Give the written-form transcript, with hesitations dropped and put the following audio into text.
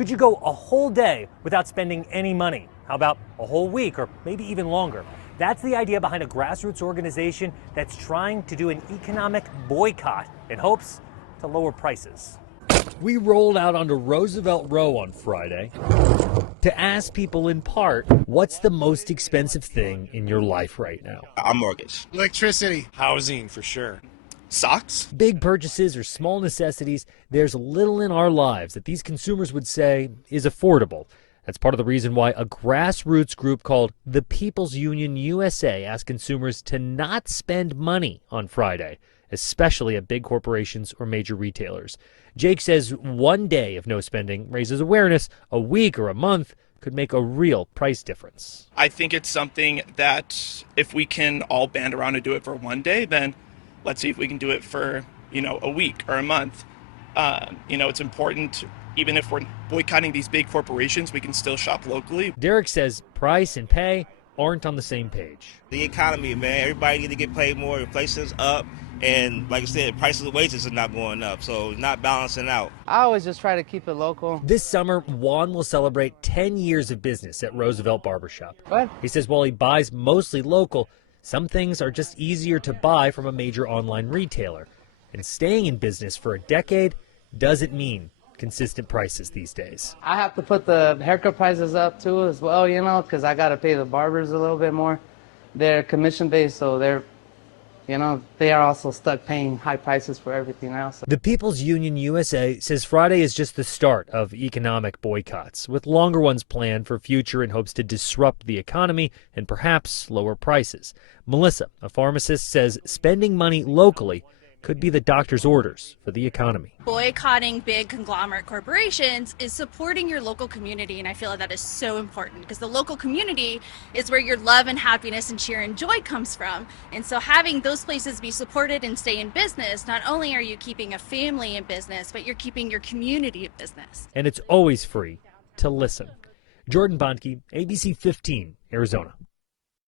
Could you go a whole day without spending any money? How about a whole week or maybe even longer? That's the idea behind a grassroots organization that's trying to do an economic boycott in hopes to lower prices. We rolled out onto Roosevelt Row on Friday to ask people in part, what's the most expensive thing in your life right now? A mortgage. Electricity. Housing, for sure. Socks? Big purchases or small necessities, there's little in our lives that these consumers would say is affordable. That's part of the reason why a grassroots group called the People's Union USA asked consumers to not spend money on Friday, especially at big corporations or major retailers. Jake says one day of no spending raises awareness. A week or a month could make a real price difference. I think it's something that if we can all band around and do it for one day, then let's see if we can do it for, a week or a month. It's important, even if we're boycotting these big corporations, we can still shop locally. Derek says price and pay aren't on the same page. The economy, man, everybody need to get paid more. Inflation's up, and like I said, prices of wages are not going up, so it's not balancing out. I always just try to keep it local. This summer, Juan will celebrate 10 years of business at Roosevelt Barbershop. What? He says while he buys mostly local, some things are just easier to buy from a major online retailer. And staying in business for a decade doesn't mean consistent prices these days. I have to put the haircut prices up too as well, because I got to pay the barbers a little bit more. They're commission based, so they are also stuck paying high prices for everything else. The People's Union USA says Friday is just the start of economic boycotts, with longer ones planned for future in hopes to disrupt the economy and perhaps lower prices. Melissa, a pharmacist, says spending money locally could be the doctor's orders for the economy. Boycotting big conglomerate corporations is supporting your local community, and I feel like that is so important because the local community is where your love and happiness and cheer and joy comes from. And so having those places be supported and stay in business, not only are you keeping a family in business, but you're keeping your community in business. And it's always free to listen. Jordan Bonnke, ABC 15, Arizona.